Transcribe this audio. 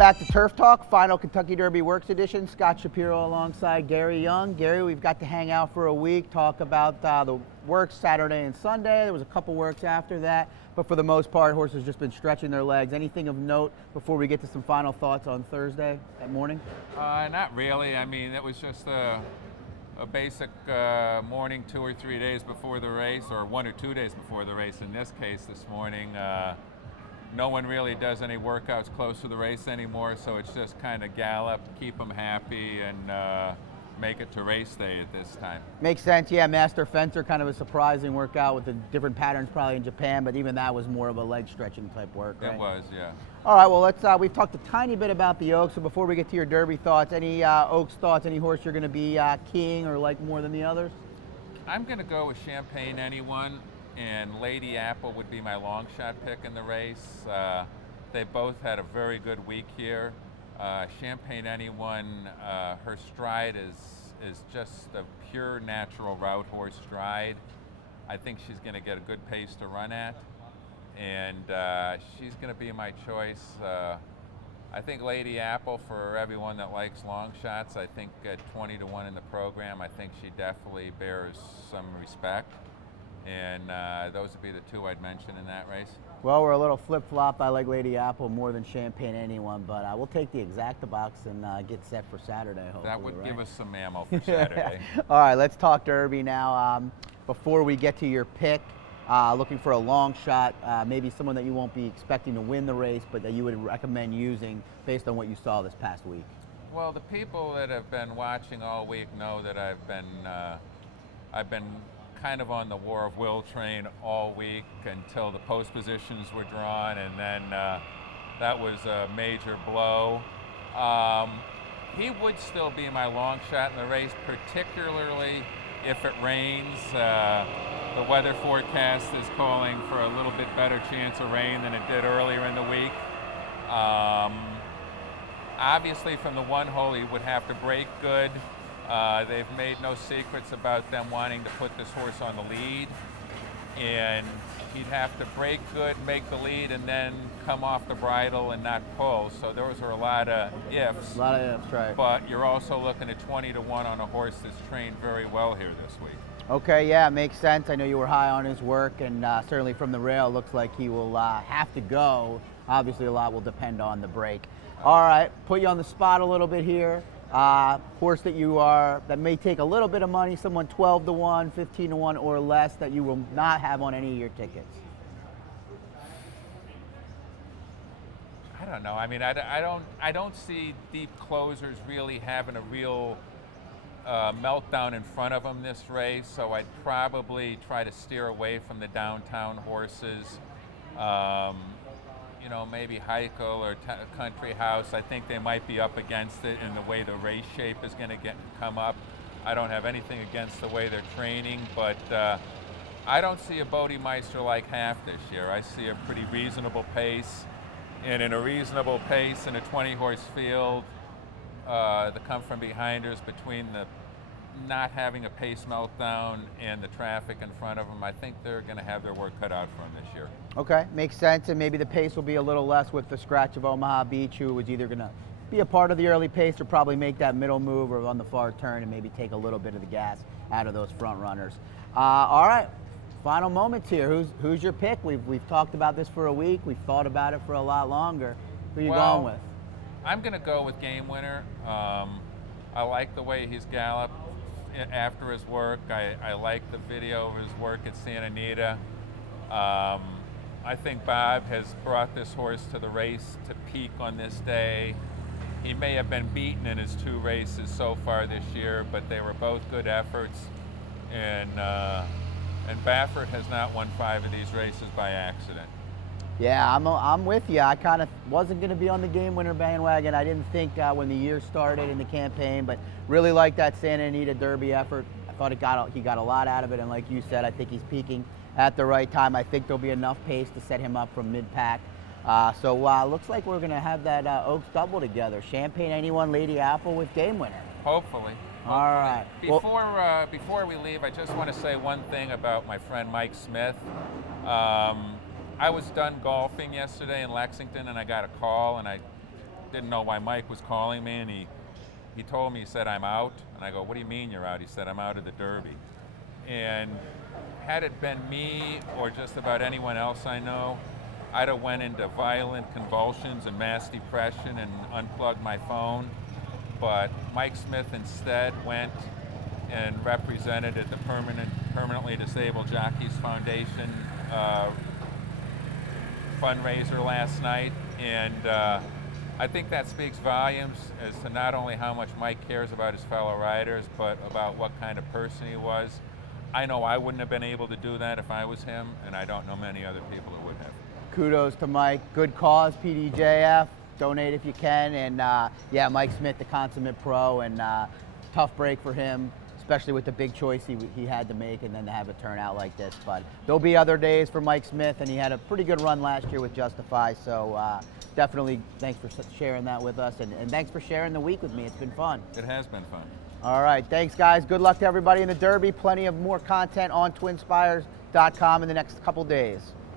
Back to Turf Talk, final Kentucky Derby Works edition. Scott Shapiro alongside Gary Young. Gary, we've got to hang out for a week, talk about the works Saturday and Sunday. There was a couple works after that, but for the most part, horses just been stretching their legs. Anything of note before we get to some final thoughts on Thursday, that morning? Not really. I mean, it was just a basic morning 2 or 3 days before the race, or 1 or 2 days before the race in this case this morning. No one really does any workouts close to the race anymore, so it's just kind of gallop, keep them happy, and make it to race day at this time. Makes sense, yeah. Master Fencer, kind of a surprising workout with the different patterns probably in Japan, but even that was more of a leg stretching type work, right? It was, yeah. All right, well, we've talked a tiny bit about the Oaks, so before we get to your Derby thoughts, any Oaks thoughts, any horse you're going to be keying or like more than the others? I'm going to go with Champagne Anyone, and Lady Apple would be my long shot pick in the race. They both had a very good week here. Champagne Anyone, her stride is just a pure natural route horse stride. I think she's going to get a good pace to run at, and she's going to be my choice. I think Lady Apple, for everyone that likes long shots, I think at 20-1 in the program, I think she definitely bears some respect. And those would be the two I'd mention in that race. Well, we're a little flip-flop. I like Lady Apple more than Champagne Anyone, but we'll take the exacta box and get set for Saturday, hopefully. That would right? give us some ammo for Saturday. All right, let's talk Derby now. Before we get to your pick, looking for a long shot, maybe someone that you won't be expecting to win the race, but that you would recommend using based on what you saw this past week. Well, the people that have been watching all week know that I've been kind of on the War of Will train all week until the post positions were drawn, and then that was a major blow. He would still be my long shot in the race, particularly if it rains. The weather forecast is calling for a little bit better chance of rain than it did earlier in the week. Obviously, from the one hole, he would have to break good. They've made no secrets about them wanting to put this horse on the lead, and he'd have to break good, make the lead, and then come off the bridle and not pull. So those are a lot of ifs. A lot of ifs, right. But you're also looking at 20-1 on a horse that's trained very well here this week. Okay, yeah, it makes sense. I know you were high on his work, and certainly from the rail, it looks like he will have to go. Obviously, a lot will depend on the break. All right, put you on the spot a little bit here. Horse that may take a little bit of money, someone 12-1, 15-1 or less, that you will not have on any of your tickets. I don't know. I mean, I don't see deep closers really having a real meltdown in front of them this race, so I'd probably try to steer away from the downtown horses. Maybe Heikel or Country House. I think they might be up against it in the way the race shape is going to come up. I don't have anything against the way they're training, but I don't see a Bodemeister like half this year. I see a pretty reasonable pace, and in a reasonable pace in a 20-horse field, the come from behinders between the not having a pace meltdown and the traffic in front of them, I think they're going to have their work cut out for them this year. Okay, makes sense, and maybe the pace will be a little less with the scratch of Omaha Beach, who was either going to be a part of the early pace or probably make that middle move or on the far turn and maybe take a little bit of the gas out of those front runners. All right, final moments here. Who's your pick? We've talked about this for a week. We've thought about it for a lot longer. Who are you going with? I'm going to go with Game Winner. I like the way he's galloped after his work. I like the video of his work at Santa Anita. I think Bob has brought this horse to the race to peak on this day. He may have been beaten in his 2 races so far this year, but they were both good efforts. And Baffert has not won 5 of these races by accident. Yeah, I'm with you. I kind of wasn't going to be on the Game Winner bandwagon. I didn't think when the year started in the campaign, but really liked that Santa Anita Derby effort. I thought he got a lot out of it, and like you said, I think he's peaking at the right time. I think there'll be enough pace to set him up from mid-pack. So looks like we're going to have that Oaks double together. Champagne Anyone, Lady Apple with Game Winner. Hopefully. All right. Before we leave, I just want to say one thing about my friend Mike Smith. I was done golfing yesterday in Lexington, and I got a call, and I didn't know why Mike was calling me, and he told me, he said, I'm out. And I go, what do you mean you're out? He said, I'm out of the Derby. And had it been me or just about anyone else I know, I'd have went into violent convulsions and mass depression and unplugged my phone. But Mike Smith instead went and represented at the Permanently Disabled Jockeys Foundation fundraiser last night, and I think that speaks volumes as to not only how much Mike cares about his fellow riders, but about what kind of person he was. I know I wouldn't have been able to do that if I was him, and I don't know many other people who would have. Kudos to Mike. Good cause, PDJF. Donate if you can. And yeah, Mike Smith, the consummate pro, and tough break for him, especially with the big choice he had to make, and then to have it turn out like this. But there'll be other days for Mike Smith, and he had a pretty good run last year with Justify. So definitely thanks for sharing that with us, and thanks for sharing the week with me. It's been fun. It has been fun. All right, thanks guys. Good luck to everybody in the Derby. Plenty of more content on twinspires.com in the next couple days.